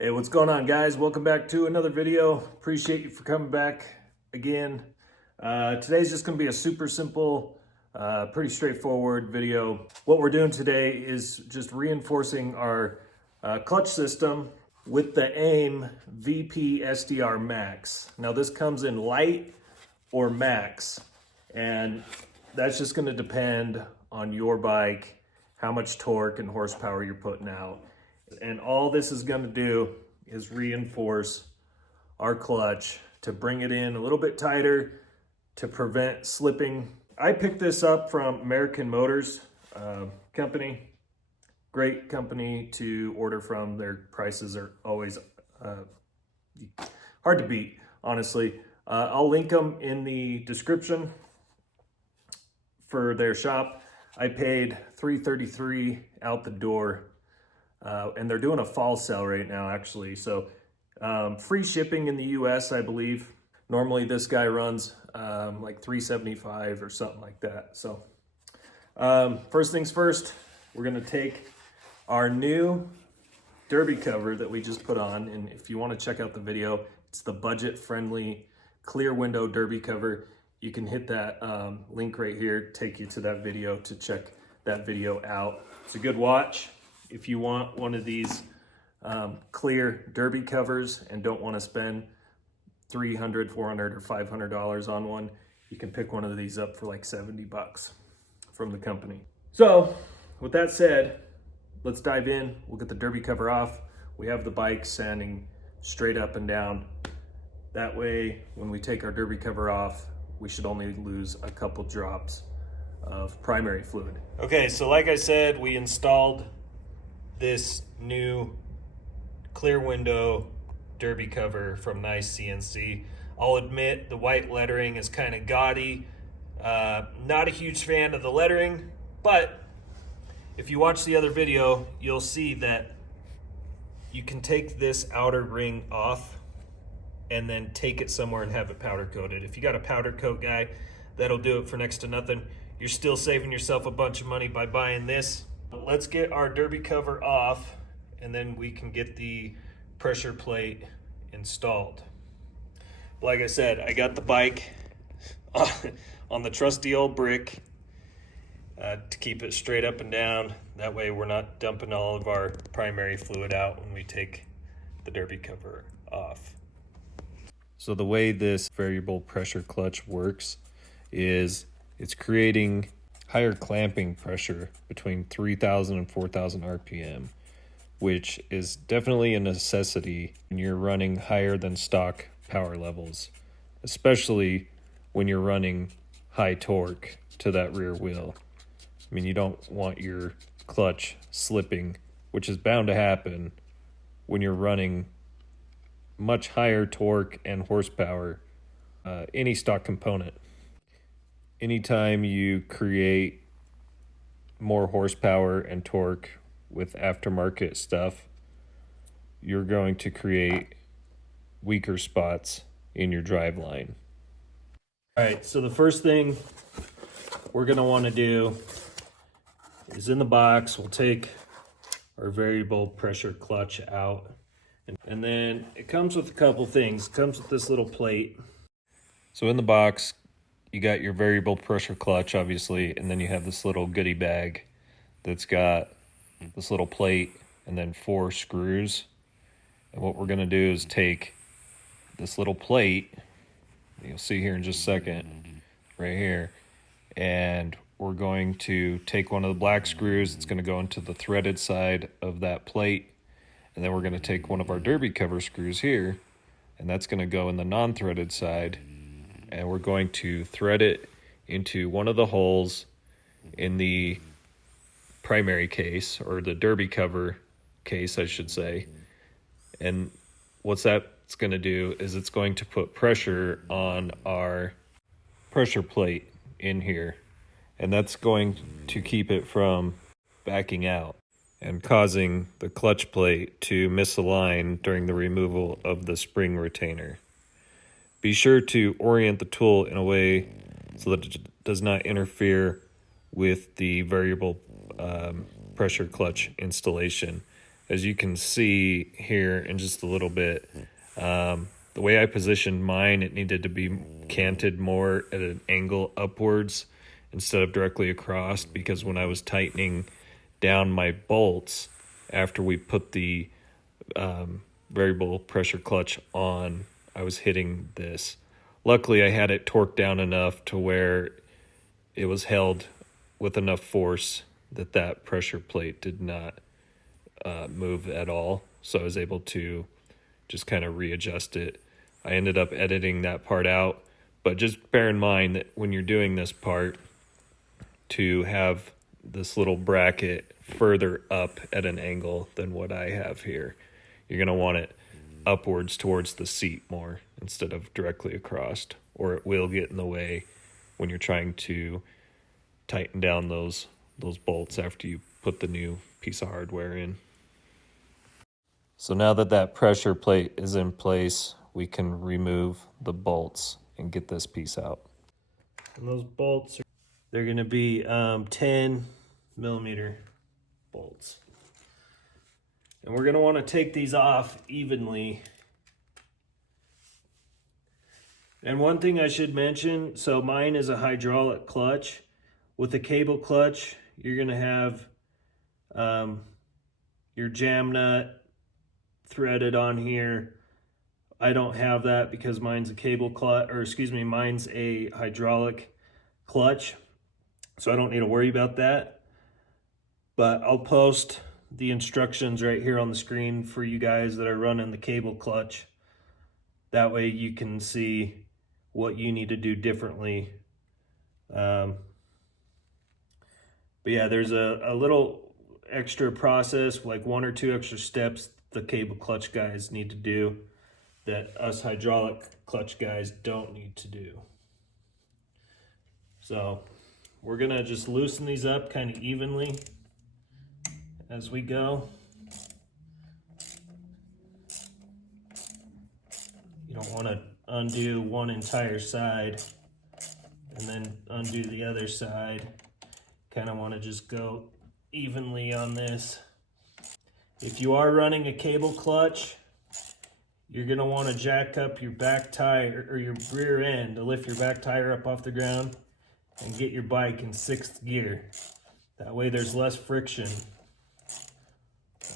Hey, what's going on, guys? Welcome back to another video. Appreciate you for coming back again. Today's just going to be a super simple, pretty straightforward video. What we're doing today is just reinforcing our clutch system with the AIM VP SDR Max. Now this comes in light or max, and that's just going to depend on your bike, how much torque and horsepower you're putting out. And all this is going to do is reinforce our clutch to bring it in a little bit tighter to prevent slipping. I picked this up from American Motors company. Great company to order from. Their prices are always hard to beat, honestly. I'll link them in the description for their shop. I paid $333 out the door. And they're doing a fall sale right now, actually. So free shipping in the US, I believe. Normally this guy runs like $375 or something like that. So first things first, we're gonna take our new derby cover that we just put on. And if you wanna check out the video, it's the budget-friendly clear window derby cover. You can hit that link right here, take you to that video to check that video out. It's a good watch. If you want one of these clear derby covers and don't want to spend $300, $400, or $500 on one, you can pick one of these up for like 70 bucks from the company. So with that said, let's dive in. We'll get the derby cover off. We have the bike sanding straight up and down. That way, when we take our derby cover off, we should only lose a couple drops of primary fluid. Okay, so like I said, we installed this new clear window derby cover from Nice CNC. I'll admit the white lettering is kind of gaudy. Not a huge fan of the lettering, but if you watch the other video, you'll see that you can take this outer ring off and then take it somewhere and have it powder coated. If you got a powder coat guy, that'll do it for next to nothing. You're still saving yourself a bunch of money by buying this. Let's get our derby cover off and then we can get the pressure plate installed. Like I said, I got the bike on the trusty old brick to keep it straight up and down. That way we're not dumping all of our primary fluid out when we take the derby cover off. So the way this variable pressure clutch works is it's creating higher clamping pressure between 3,000 and 4,000 RPM, which is definitely a necessity when you're running higher than stock power levels, especially when you're running high torque to that rear wheel. I mean, you don't want your clutch slipping, which is bound to happen when you're running much higher torque and horsepower, any stock component. Anytime you create more horsepower and torque with aftermarket stuff, you're going to create weaker spots in your driveline. All right, so the first thing we're going to want to do is in the box, we'll take our variable pressure clutch out. And then it comes with a couple things. It comes with this little plate. So in the box, you got your variable pressure clutch, obviously, and then you have this little goodie bag that's got this little plate and then 4 screws. And what we're going to do is take this little plate, you'll see here in just a second, right here, and we're going to take one of the black screws. It's going to go into the threaded side of that plate, and then we're going to take one of our derby cover screws here, and that's going to go in the non-threaded side. And we're going to thread it into one of the holes in the primary case, or the derby cover case, I should say. And what's that's going to do is it's going to put pressure on our pressure plate in here. And that's going to keep it from backing out and causing the clutch plate to misalign during the removal of the spring retainer. Be sure to orient the tool in a way so that it does not interfere with the variable pressure clutch installation. as you can see here in just a little bit, the way I positioned mine, it needed to be canted more at an angle upwards instead of directly across, because when I was tightening down my bolts after we put the variable pressure clutch on, I was hitting this. Luckily, I had it torqued down enough to where it was held with enough force that that pressure plate did not move at all. So I was able to just kind of readjust it. I ended up editing that part out, but just bear in mind that when you're doing this part, to have this little bracket further up at an angle than what I have here. You're going to want it upwards towards the seat more instead of directly across, or it will get in the way when you're trying to tighten down those bolts after you put the new piece of hardware in. So now that that pressure plate is in place, we can remove the bolts and get this piece out. And those bolts, they're going to be 10 millimeter bolts. And we're going to want to take these off evenly. And one thing I should mention, so mine is a hydraulic clutch. With a cable clutch, you're going to have your jam nut threaded on here. I don't have that because mine's a cable clutch, or excuse me, mine's a hydraulic clutch. So I don't need to worry about that. But I'll post the instructions right here on the screen for you guys that are running the cable clutch. That way you can see what you need to do differently. But yeah, there's a little extra process, like 1 or 2 extra steps the cable clutch guys need to do that us hydraulic clutch guys don't need to do. So we're gonna just loosen these up kind of evenly as we go. You don't want to undo one entire side and then undo the other side. Kind of want to just go evenly on this. If you are running a cable clutch, you're going to want to jack up your back tire or your rear end to lift your back tire up off the ground and get your bike in 6th gear. That way there's less friction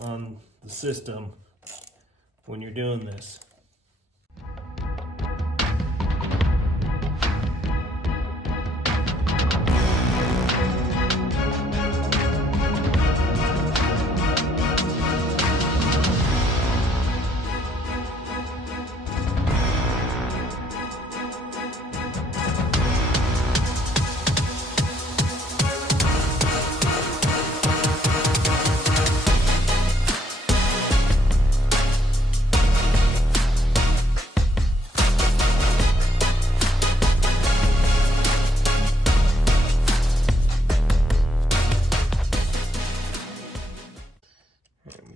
on the system when you're doing this.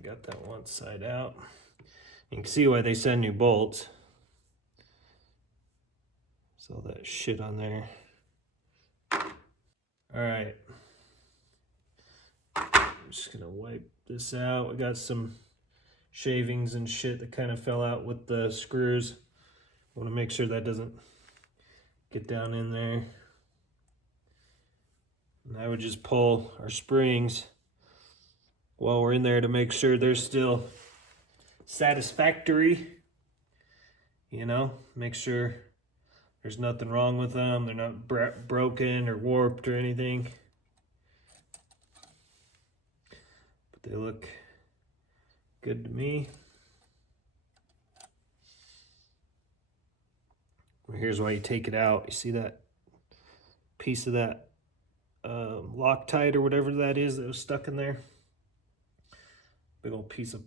Got that one side out. You can see why they send new bolts. So that shit on there. All right. I'm just gonna wipe this out. We got some shavings and shit that kind of fell out with the screws. I want to make sure that doesn't get down in there. And I would just pull our springs while we're in there to make sure they're still satisfactory. You know, make sure there's nothing wrong with them. They're not broken or warped or anything. But they look good to me. Well, here's why you take it out. You see that piece of that Loctite or whatever that is that was stuck in there? Big old piece of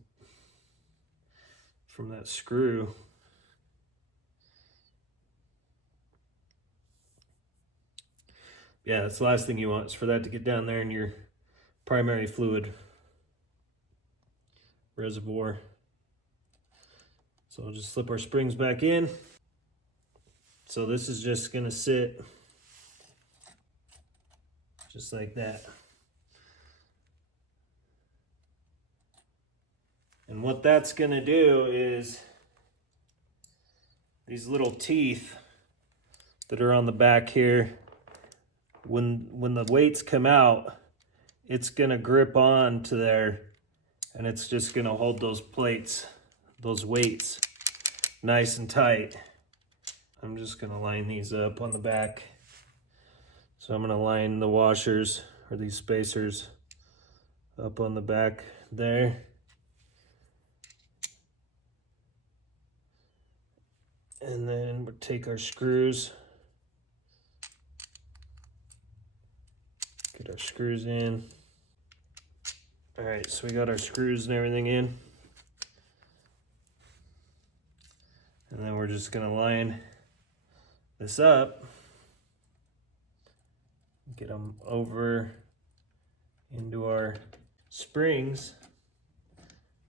from that screw. Yeah, that's the last thing you want is for that to get down there in your primary fluid reservoir. So I'll just slip our springs back in. So this is just gonna sit just like that. what that's going to do is these little teeth that are on the back here, when the weights come out, it's going to grip on to there, and it's just going to hold those plates, those weights, nice and tight. I'm just going to line these up on the back. So I'm going to line the washers, or these spacers, up on the back there. And then we'll take our screws, get our screws in. All right, so we got our screws and everything in. And then we're just gonna line this up, get them over into our springs,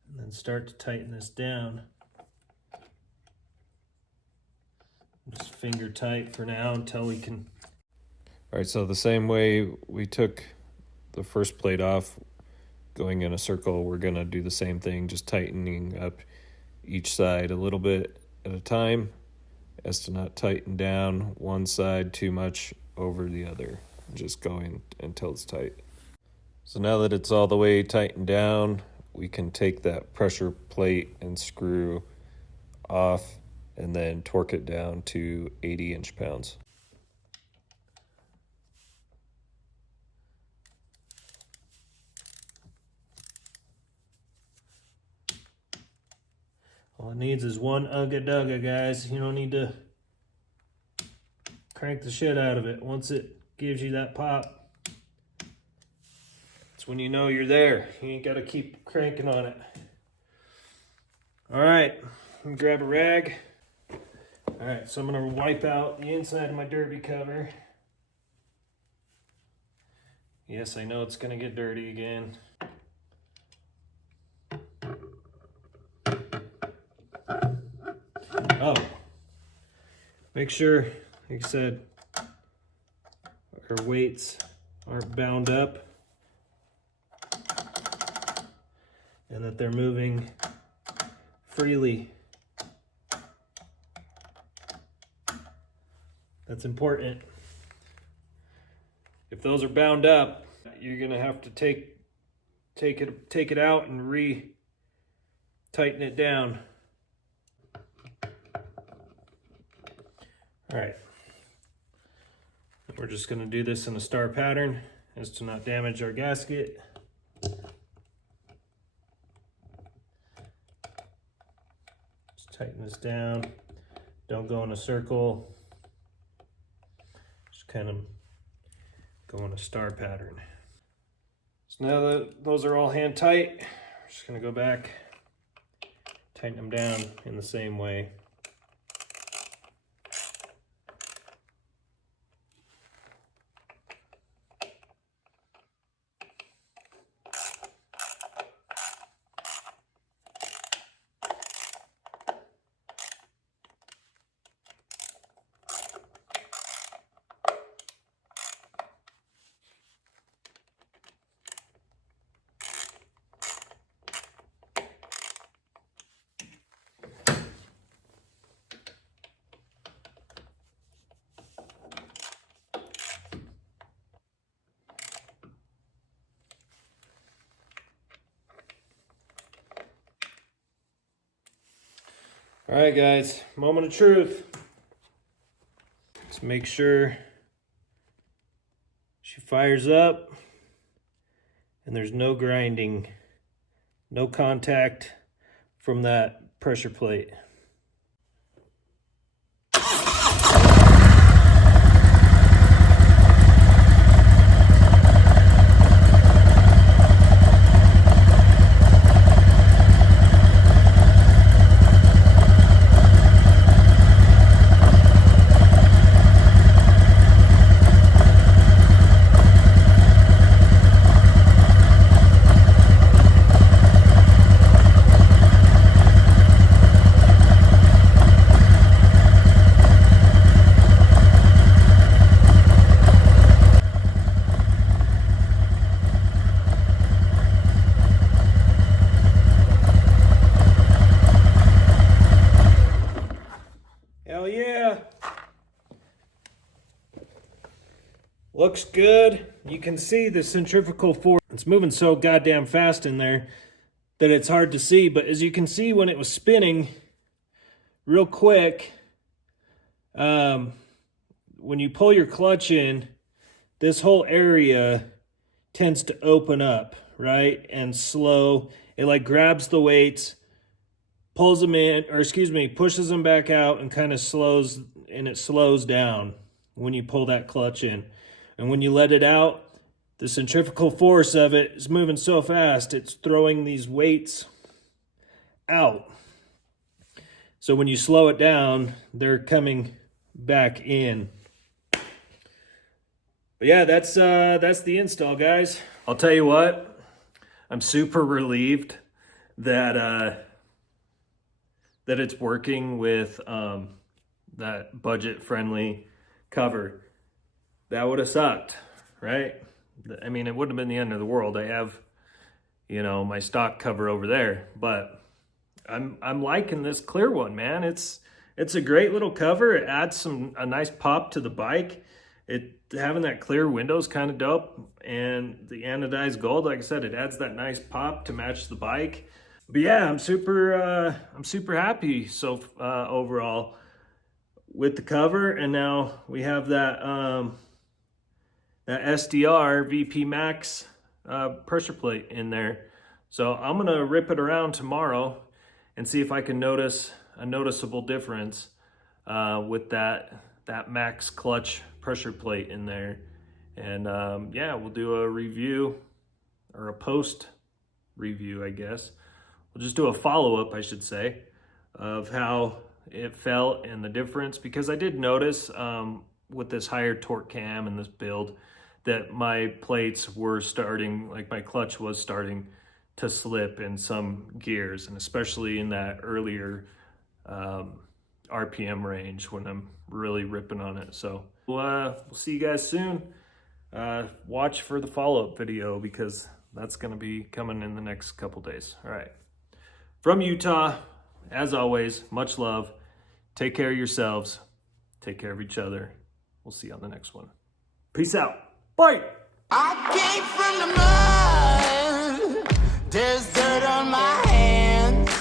and then start to tighten this down. Just finger tight for now until we can. All right, so the same way we took the first plate off, going in a circle, we're gonna do the same thing, just tightening up each side a little bit at a time, as to not tighten down one side too much over the other, just going until it's tight. So now that it's all the way tightened down, we can take that pressure plate and screw off and then torque it down to 80 inch-pounds. All it needs is one ugga-dugga, guys. You don't need to crank the shit out of it. Once it gives you that pop, that's when you know you're there. You ain't got to keep cranking on it. All right, let me grab a rag. All right, so I'm gonna wipe out the inside of my derby cover. Yes, I know it's gonna get dirty again. Oh, make sure, like I said, our weights aren't bound up and that they're moving freely. That's important. If those are bound up, you're gonna have to take it out and tighten it down. All right. We're just gonna do this in a star pattern as to not damage our gasket. Just tighten this down. Don't go in a circle. Kind of go in a star pattern. So now that those are all hand tight, we're just gonna go back, tighten them down in the same way. All right, guys, moment of truth. Let's make sure she fires up and there's no grinding, no contact from that pressure plate. Looks good. You can see the centrifugal force. It's moving so goddamn fast in there that it's hard to see. But as you can see, when it was spinning real quick, when you pull your clutch in, this whole area tends to open up, right? And slow. It like grabs the weights, pulls them in, or excuse me, pushes them back out and kind of slows, and it slows down when you pull that clutch in. And when you let it out, the centrifugal force of it is moving so fast, it's throwing these weights out. So when you slow it down, they're coming back in. But yeah, that's the install, guys. I'll tell you what, I'm super relieved that that it's working with that budget-friendly cover. That would have sucked, right? I mean, it wouldn't have been the end of the world. I have, you know, my stock cover over there, but I'm liking this clear one, man. It's a great little cover. It adds a nice pop to the bike. Having that clear window is kind of dope, and the anodized gold, like I said, it adds that nice pop to match the bike. But yeah, I'm super happy so overall with the cover, and now we have that that SDR VP Max pressure plate in there. So I'm gonna rip it around tomorrow and see if I can notice a noticeable difference with that Max clutch pressure plate in there. And yeah, we'll do a review, or a post review, I guess. We'll just do a follow-up, I should say, of how it felt and the difference, because I did notice with this higher torque cam and this build that my plates were starting, like my clutch was starting to slip in some gears, and especially in that earlier RPM range when I'm really ripping on it. So we'll see you guys soon. Watch for the follow-up video, because that's going to be coming in the next couple days. All right. From Utah, as always, much love. Take care of yourselves. Take care of each other. We'll see you on the next one. Peace out. Bye. I came from the mud. There's dirt on my hands.